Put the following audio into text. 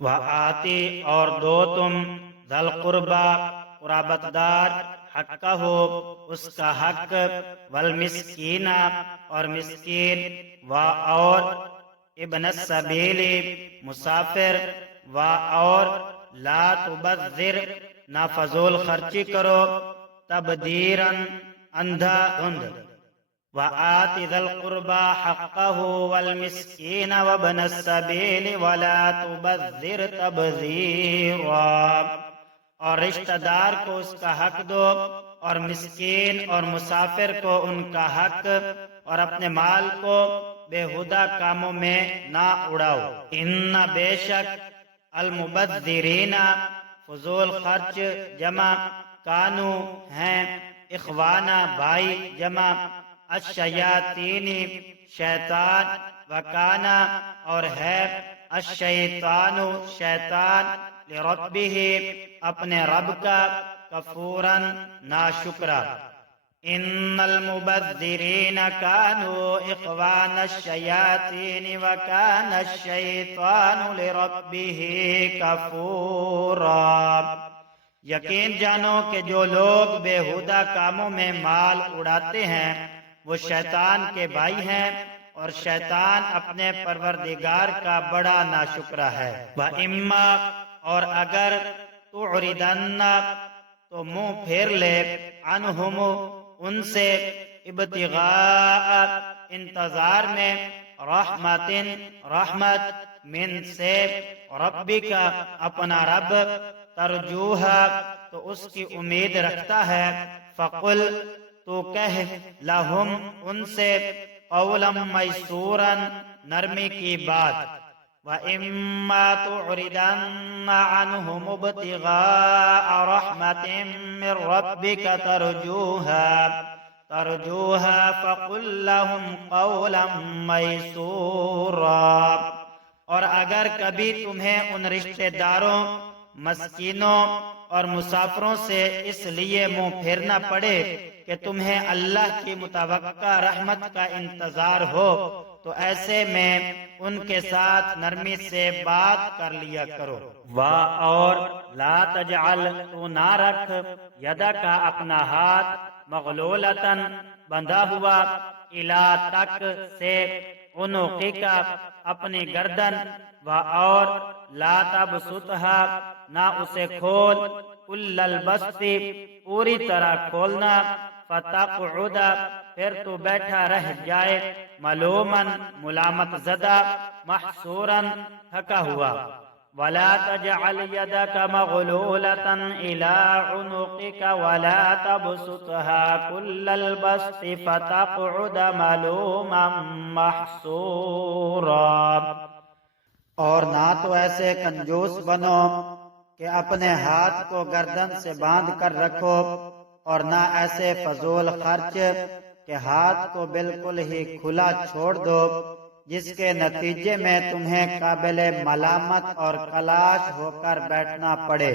وآتی اور دو تم ذل قربا قرابت دار حقہ ہو اس کا حق، والمسکین اور مسکین، اور ابن السبیل مسافر، اور لا تبذر نہ فضول خرچی کرو، تبذیرا اندھا دھند، وآت ذی القربى حقه والمسکین وابن السبیل ولا تبذر تبذیرا، اور رشتہ دار کو اس کا حق دو، اور مسکین اور مسافر کو ان کا حق، اور اپنے مال کو بےہودہ کاموں میں نہ اڑاؤ۔ ان بے شک المبذرین فضول خرچ جمع کانو ہیں، اخوانا بھائی جمع الشیاطین شیطان، وکانا اور ہے الشیطان شیطان لربہ اپنے رب کا کفورا ناشکرا۔ ان المبذرین کانوا اخوان الشیاطین وکان الشیطان لربہ کفورا۔ یقین جانو کہ جو لوگ بےہودہ کاموں میں مال اڑاتے ہیں وہ شیطان کے بھائی ہیں، اور شیطان اپنے پروردگار کا بڑا ناشکرا ہے۔ وَإِمَّا اور اگر تُعْرِضَنَّ تو منہ پھیر لے، عنہم ان سے، ابتغاء انتظار میں، رحمت رحمت، من سے، ربک اپنا رب، ترجوہا تو اس کی امید رکھتا ہے، فقل تو کہہ، لہم ان سے، قولا میسورا نرمی کی بات، وَإِمَّا تُعْرِضَنَّ عَنْهُمُ ابْتِغَاءَ رَحْمَةٍ مِّن رَّبِّكَ ترجوها فَقُل لَّهُمْ قَوْلًا مَّيْسُورًا۔ اور اگر کبھی تمہیں ان رشتہ داروں، مسکینوں اور مسافروں سے اس لیے منہ پھیرنا پڑے کہ تمہیں اللہ کی متوقع رحمت کا انتظار ہو، تو ایسے میں ان کے ساتھ نرمی سے بات کر لیا کرو۔ اور لا تجعل تو نہ رکھ، یدا کا اپنا ہاتھ، مغلولتاً بندھا ہوا، الا تک سے، عنقی کا اپنی گردن، اور لا تبسطھا نہ اسے کھول، کل البسط پوری طرح کھولنا، فتقعد پھر تو بیٹھا رہ جائے، ملوما ملامت زدہ، محسورا تھکا ہوا۔ ولا تجعل يدك مغلولة إلى عنقك ولا تبسطها كل البسط فتقعد ملوما محسورا۔ اور نہ تو ایسے کنجوس بنو کہ اپنے ہاتھ کو گردن سے باندھ کر رکھو، اور نہ ایسے فضول خرچ کہ ہاتھ کو بالکل ہی کھلا چھوڑ دو، جس کے نتیجے میں تمہیں قابل ملامت اور کلاش ہو کر بیٹھنا پڑے۔